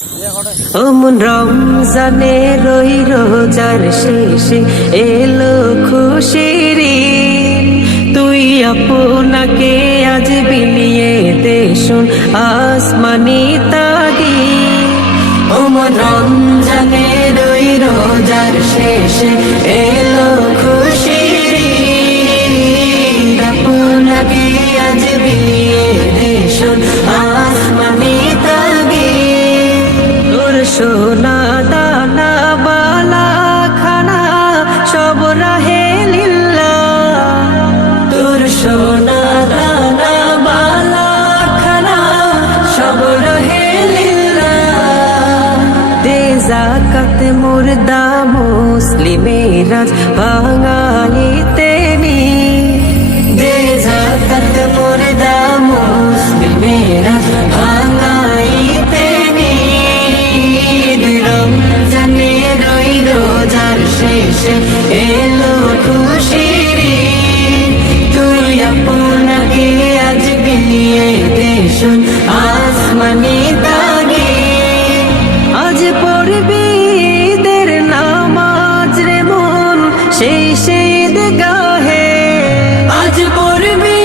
ওমন রমজানে রই রোজার শেষে এলো খুশির। তুই আপনাকে আজ বিলিয়ে দেশুন আসমানি তাগি ওমন রমজানে রই রোজার শেষে এলো সোনা দানা, বালা খানা, সব রাহে লিল্লা তোর সোনা দানা, বালা খানা, সব রাহে লিল্লা দে জাকাত মুর্দা ভাঙাইতে সেই সেই গাহে আজ পড়বি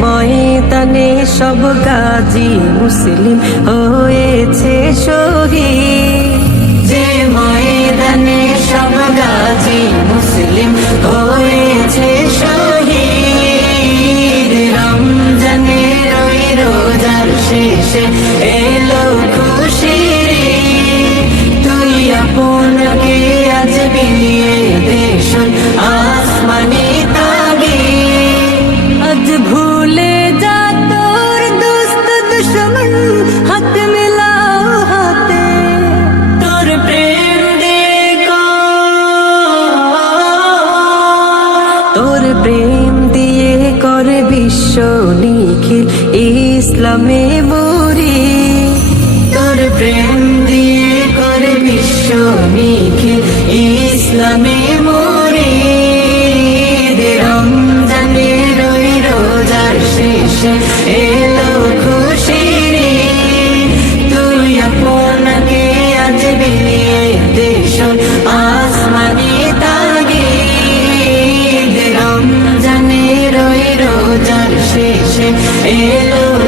ময়দানে সব গাজী মুসলিম হয়েছে ভুলে যা তোর দুস্ত দুশ্মন, হাত মিলাও হাতে। তোর প্রেম দেখো। তোর প্রেম দিয়ে করে বিশ্ব নিখিল ইসলামে মরি তোর প্রেম দিয়ে করে বিশ্ব নিখিল ইসলামে শেষে এলো